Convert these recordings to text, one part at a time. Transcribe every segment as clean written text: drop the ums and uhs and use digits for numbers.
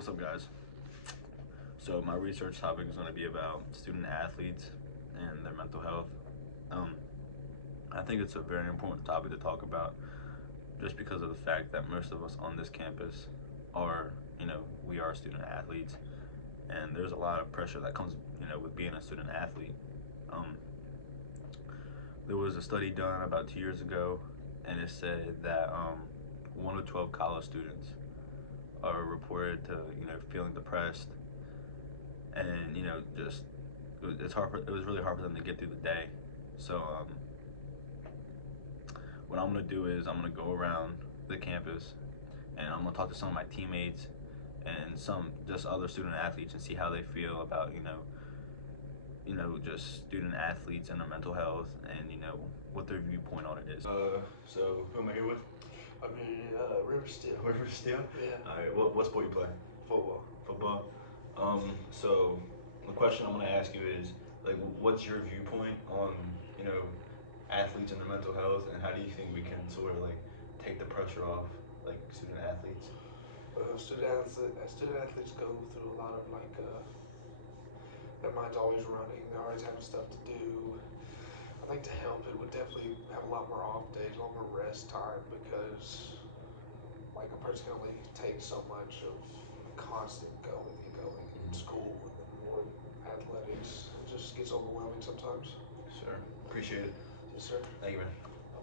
What's up, guys? So my research topic is going to be about student athletes and their mental health. Um, I think it's a very important topic to talk about, just because of the fact that most of us on this campus are, we are student athletes, and there's a lot of pressure that comes, with being a student athlete. Um, there was a study done about 2 years ago, and it said that 1 of 12 college students are reported to, feeling depressed, and just it was really hard for them to get through the day. So what I'm gonna do is I'm gonna go around the campus, and I'm gonna talk to some of my teammates and some just other student athletes and see how they feel about just student athletes and their mental health, and what their viewpoint on it is. So who am I here with? River Steel. River Steel. Yeah. All right. What sport you play? Football. Football. So the question I'm gonna ask you is, like, what's your viewpoint on athletes and their mental health, and how do you think we can sort of like take the pressure off like student athletes? Student athletes go through a lot of their mind's always running. They're always having stuff to do. I think to help, it would definitely have a lot more off days, a lot more rest time, because a person can only take so much of constant going in school and then more athletics. It just gets overwhelming sometimes. Sure. Appreciate it. Yes, sir. Thank you, man. No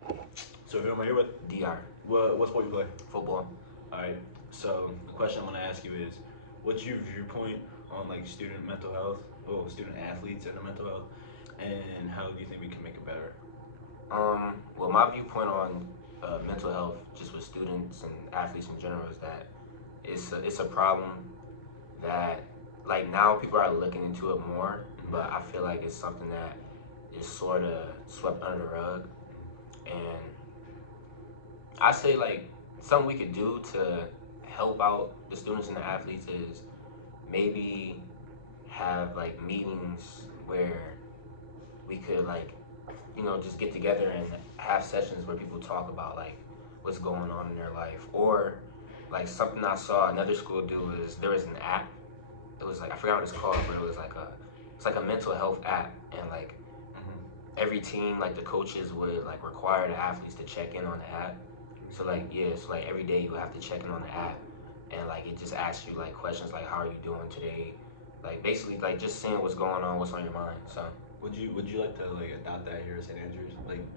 problem. So who am I here with? DR. What sport you play? Football. All right. So the question I'm gonna ask you is, what's your viewpoint on like student mental health, student athletes and their mental health, and how do you think we can make it better? Well, my viewpoint on mental health, just with students and athletes in general, is that it's a problem that now people are looking into it more, but I feel like it's something that is sort of swept under the rug. And I say something we could do to help out the students and the athletes is maybe have meetings where we could just get together and have sessions where people talk about what's going on in their life. Or something I saw another school do is there was an app. It was I forgot what it's called, but it was it's a mental health app, and every team, the coaches would require the athletes to check in on the app. So every day you have to check in on the app, and it just asks you questions like, how are you doing today? Basically just seeing what's going on, what's on your mind. So Would you like to adopt that here at St. Andrews,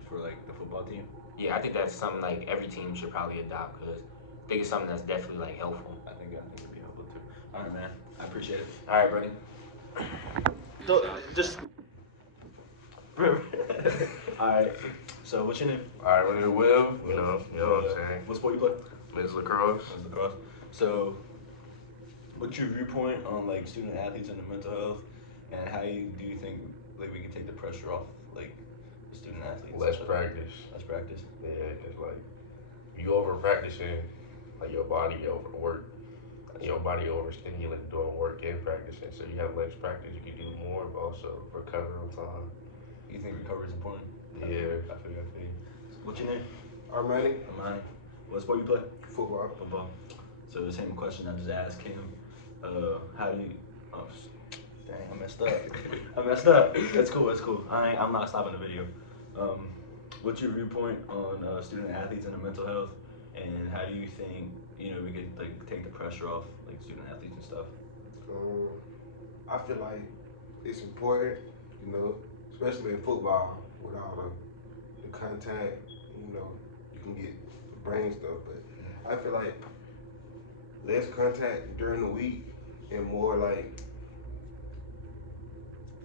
for the football team? yeah, I think that's something every team should probably adopt, because I think it's something that's definitely helpful. I think it'd be helpful too. All right, man. I appreciate it. All right, buddy. Just. All right. So what's your name? Alright, my name is Will, you know what I'm saying? What sport you play? It's lacrosse. Lacrosse. So, what's your viewpoint on student athletes and their mental health, and how do you think we can take the pressure off the student athletes? Less practice. Less practice. Yeah, because you over practicing, your body overwork, your body overstimulated doing work and practicing. So you have less practice, you can do more, but also recover on time. You think recovery is important? Yeah. I feel you. What's your name? Armani. Amani. What sport you play? Football. Football. So the same question I just asked him. How do you? Oh, dang! I messed up. That's cool. I'm not stopping the video. What's your viewpoint on student athletes and their mental health, and how do you think we could take the pressure off student athletes and stuff? I feel like it's important, especially in football with all the contact, you can get brain stuff, but I feel like less contact during the week and more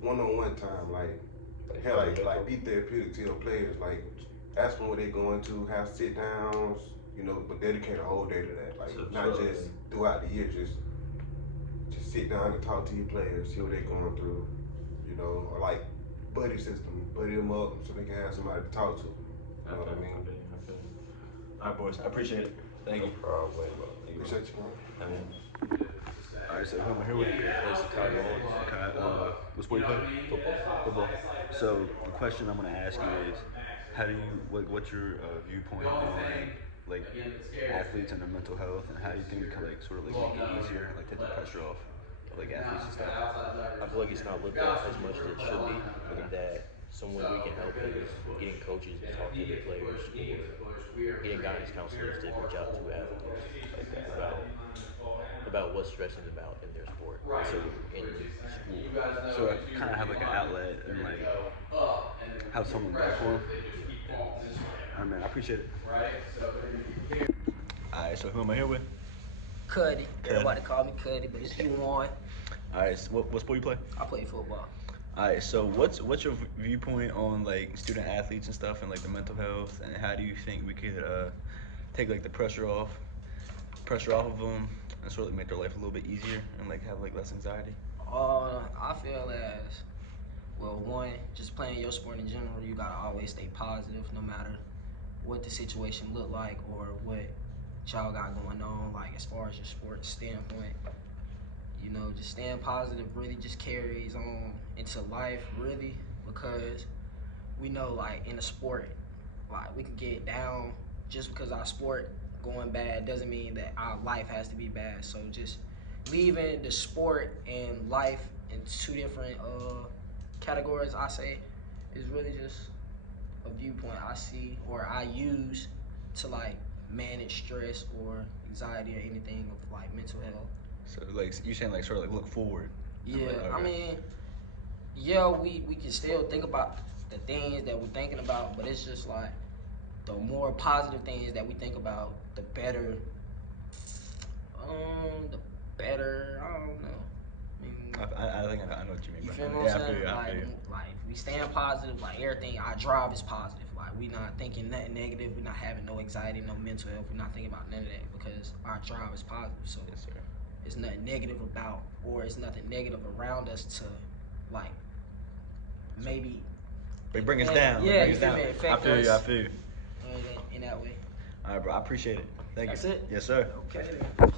one-on-one time, be therapeutic to your players, ask them what they're going to, have sit downs, but dedicate a whole day to that, not just throughout the year, just sit down and talk to your players, see what they're going through, or buddy system, buddy them up so they can have somebody to talk to. You know what I mean? I feel you. All right, boys. I appreciate it. Thank you. No problem. Appreciate you, man. All right, so who am I here with? What sport you play? Football. So the question I'm going to ask you is, what's your viewpoint on like athletes and their mental health, and how do you think we can like sort of like make it easier, like take the pressure off of like athletes and stuff? I feel like it's not looked at as much as it should be, and that some way we can help is getting coaches to talk to the players or getting guidance counselors to reach out to athletes about what stress is about in their sport. So in school. So I kind of have like an outlet and like have someone there for them. Alright, man, I appreciate it. Alright, so who am I here with? Cuddy. Everybody call me Cuddy, but it's you want. Alright, so what sport you play? I play football. Alright, so what's your viewpoint on like student athletes and stuff and like the mental health, and how do you think we could take like the pressure off of them and sort of like make their life a little bit easier and like have like less anxiety? I feel as well. One, just playing your sport in general, you gotta always stay positive, no matter what the situation look like or what y'all got going on. Like as far as your sports standpoint, you know, just staying positive really just carries on into life, really, because we know like in a sport, like we can get down just because our sport going bad doesn't mean that our life has to be bad. So just leaving the sport and life in two different categories, I say, is really just a viewpoint I see or I use to like manage stress or anxiety or anything of like mental health. So like you're saying like sort of like look forward. Yeah, Okay. I mean, yeah, we can still think about the things that we're thinking about, but it's just like the more positive things that we think about, the better. I don't know. I mean, I think I know what you mean. you bro. feel what I'm Yeah, I saying? feel you. I feel you. Like if we staying positive, like everything, our drive is positive. Like we not thinking nothing negative. We're not having no anxiety, no mental health. We're not thinking about none of that because our drive is positive. So Yes, sir. it's nothing negative about, or it's nothing negative around us to, like, maybe. They bring us Yeah, down. yeah, Bring you us feel down. me? I Affect feel you. I us. feel you. In that way. All right, bro. I appreciate it. Thank That's you. it? Yes, sir. Okay.